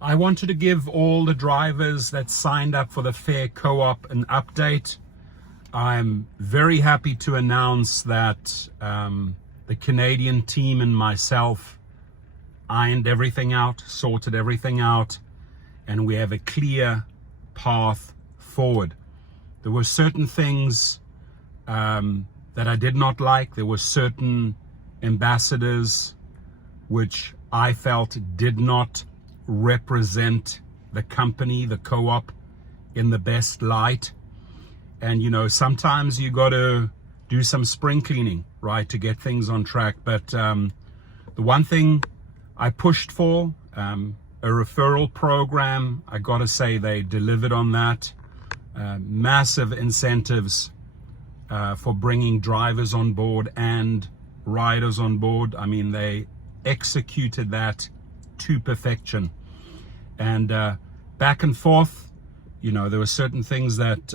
I wanted to give all the drivers that signed up for the Fare Co-op an update. I'm very happy to announce that the Canadian team and myself ironed everything out, sorted everything out, and we have a clear path forward. There were certain things that I did not like. There were certain ambassadors which I felt did not represent the company, the co-op, in the best light. And you know, sometimes you got to do some spring cleaning, right, to get things on track. But the one thing I pushed for, a referral program, I got to say they delivered on that. Massive incentives for bringing drivers on board and riders on board. I mean, they executed that to perfection. And back and forth, you know, there were certain things that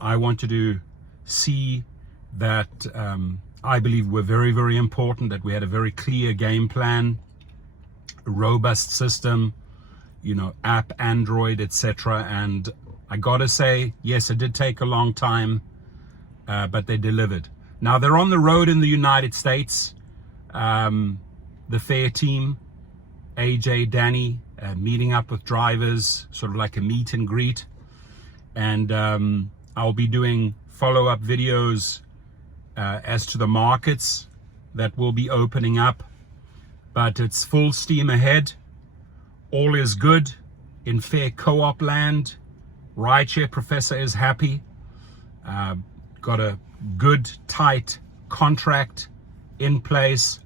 I wanted to see that I believe were very, very important, that we had a very clear game plan, a robust system, you know, app, Android, etc. And I gotta say, yes, it did take a long time, but they delivered. Now they're on the road in the United States. The Fare team, AJ, Danny, meeting up with drivers, sort of like a meet and greet. And I'll be doing follow-up videos as to the markets that will be opening up. But it's full steam ahead. All is good in Fare Co-op land. Rideshare Professor is happy. Got a good, tight contract in place.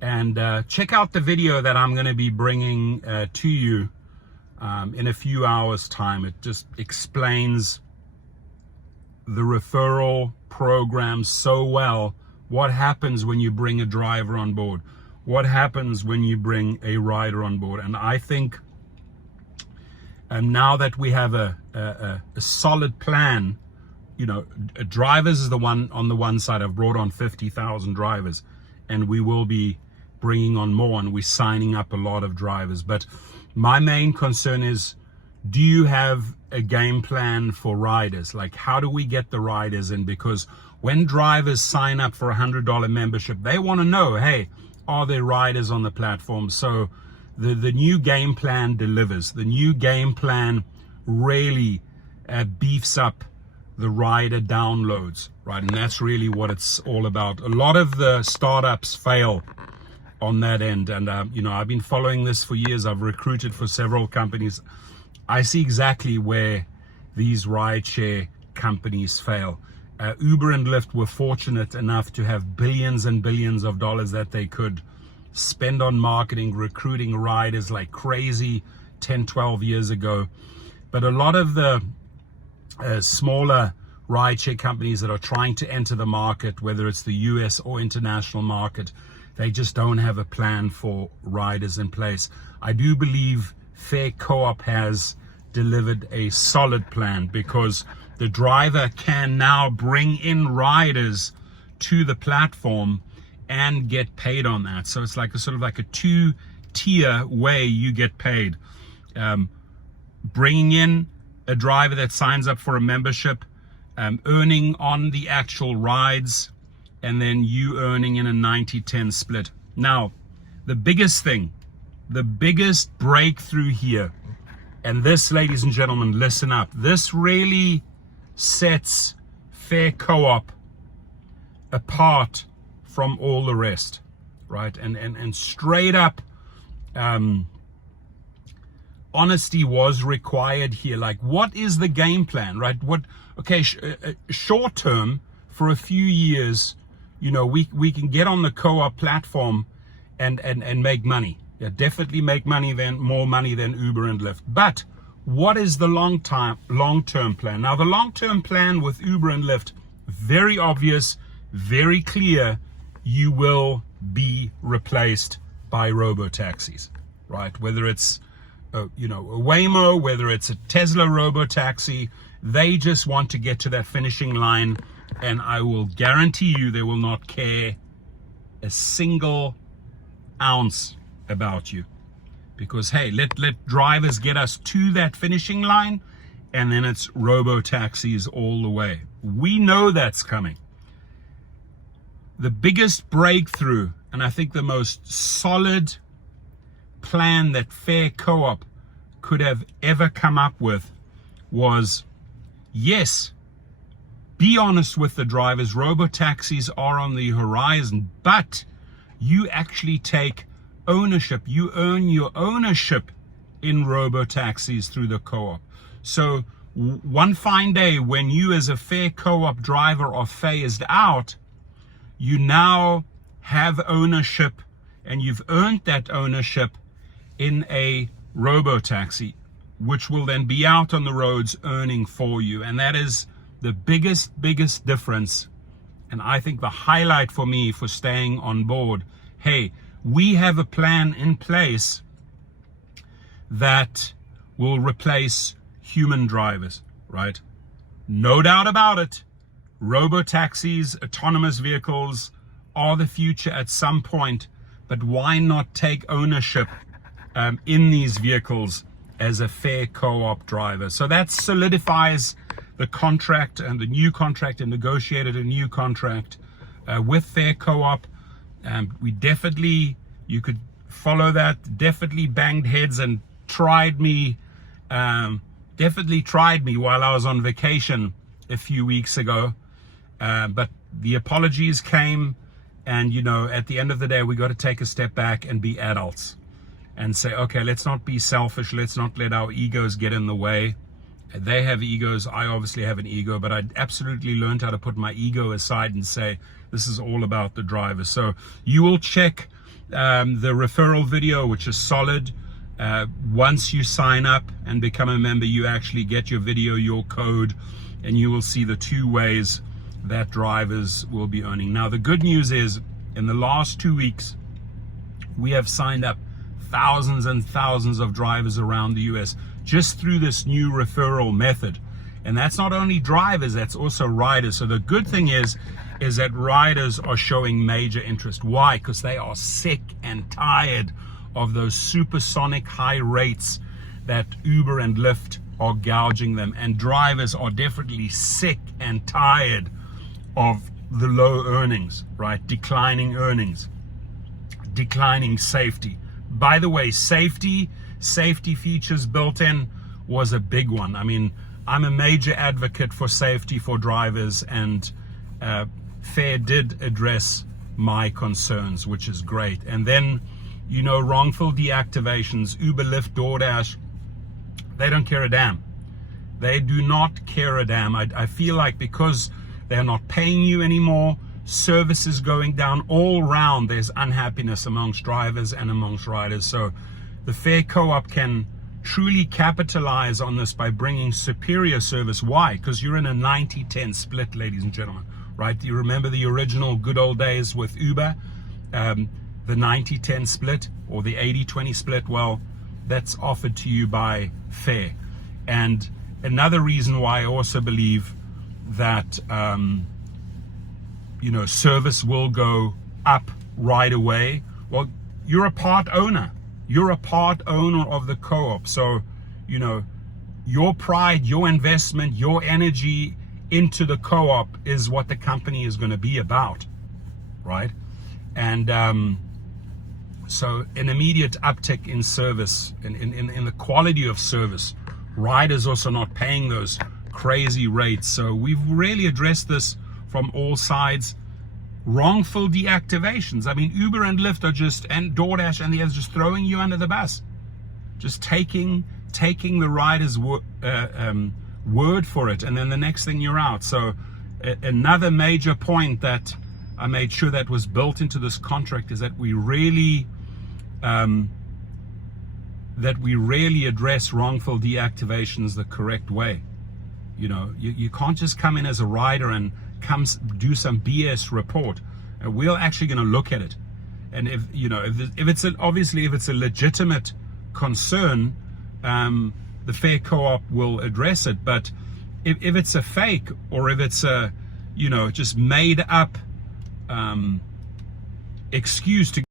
And check out the video that I'm going to be bringing to you in a few hours' time. It just explains the referral program so well. What happens when you bring a driver on board? What happens when you bring a rider on board? And I think now that we have a solid plan, you know, drivers is the one on the one side. I've brought on 50,000 drivers, and we will be bringing on more, and we're signing up a lot of drivers. But my main concern is, do you have a game plan for riders? Like, how do we get the riders in? Because when drivers sign up for $100 membership, they want to know, hey, are there riders on the platform? So the new game plan delivers. The new game plan really beefs up the rider downloads, right? And that's really what it's all about. A lot of the startups fail on that end. And, you know, I've been following this for years. I've recruited for several companies. I see exactly where these rideshare companies fail. Uber and Lyft were fortunate enough to have billions and billions of dollars that they could spend on marketing, recruiting riders like crazy 10, 12 years ago. But a lot of the smaller rideshare companies that are trying to enter the market, whether it's the US or international market, they just don't have a plan for riders in place. I do believe Fare Co-op has delivered a solid plan, because the driver can now bring in riders to the platform and get paid on that. So it's like a sort of like a two-tier way you get paid. Bringing in a driver that signs up for a membership, earning on the actual rides, and then you earning in a 90-10 split. Now, the biggest thing, the biggest breakthrough here, and this, ladies and gentlemen, listen up, this really sets Fare Co-op apart from all the rest, right? And straight up, honesty was required here. Like, what is the game plan, right? Okay, short term, for a few years, you know, we can get on the co-op platform and make money. Yeah, definitely make money, more money than Uber and Lyft. But what is the long-term plan? Now, the long-term plan with Uber and Lyft, very obvious, very clear. You will be replaced by robo-taxis, right? Whether it's you know, a Waymo, whether it's a Tesla robo-taxi, they just want to get to that finishing line, and I will guarantee you they will not care a single ounce about you. because hey, let drivers get us to that finishing line, and then it's robo-taxis all the way. We know that's coming. The biggest breakthrough, and I think the most solid plan that Fare Co-op could have ever come up with was, yes, be honest with the drivers, robo-taxis are on the horizon, but you actually take ownership. You earn your ownership in robo-taxis through the co-op. So one fine day when you as a Fare Co-op driver are phased out, you now have ownership, and you've earned that ownership in a robo-taxi, which will then be out on the roads earning for you. And that is the biggest difference, and I think the highlight for me for staying on board. Hey, we have a plan in place that will replace human drivers, right? No doubt about it. Robo-taxis, autonomous vehicles are the future at some point, but why not take ownership in these vehicles as a Fare Co-op driver? So that solidifies the contract, and the new contract, and negotiated a new contract with Fare Co-op. We definitely, you could follow that, definitely banged heads and tried me, definitely tried me while I was on vacation a few weeks ago. But the apologies came, and you know, at the end of the day, we got to take a step back and be adults and say, okay, let's not be selfish. Let's not let our egos get in the way. They have egos. I obviously have an ego, but I absolutely learned how to put my ego aside and say, this is all about the driver. So you will check the referral video, which is solid. Once you sign up and become a member, you actually get your video, your code, and you will see the 2 ways that drivers will be earning. Now, the good news is, in the last 2 weeks, we have signed up thousands and thousands of drivers around the US just through this new referral method. And that's not only drivers, that's also riders. So the good thing is that riders are showing major interest. Why? Because they are sick and tired of those supersonic high rates that Uber and Lyft are gouging them. And drivers are definitely sick and tired of the low earnings, right? Declining earnings, declining safety. By the way, safety features built in was a big one. I mean, I'm a major advocate for safety for drivers, and Fare did address my concerns, which is great. And then, you know, wrongful deactivations, Uber, Lyft, DoorDash, they don't care a damn. They do not care a damn. I feel like because they're not paying you anymore, service is going down all round. There's unhappiness amongst drivers and amongst riders. So the Fare Co-op can truly capitalize on this by bringing superior service. Why? Because you're in a 90-10 split, ladies and gentlemen, right? You remember the original good old days with Uber, the 90-10 split or the 80-20 split? Well, that's offered to you by Fare. And another reason why I also believe that you know, service will go up right away. Well, you're a part owner. You're a part owner of the co-op. So, you know, your pride, your investment, your energy into the co-op is what the company is going to be about, right? And so an immediate uptick in service, in the quality of service. Riders also not paying those crazy rates. So we've really addressed this from all sides. Wrongful deactivations. I mean, Uber and Lyft are just, and DoorDash and the others, just throwing you under the bus, just taking the rider's word for it, and then the next thing you're out. So another major point that I made sure that was built into this contract is that we really address wrongful deactivations the correct way. You know, you can't just come in as a rider and do some BS report. We're actually going to look at it, and if it's a legitimate concern, the Fare Co-op will address it. But if it's a fake, or if it's a just made up excuse to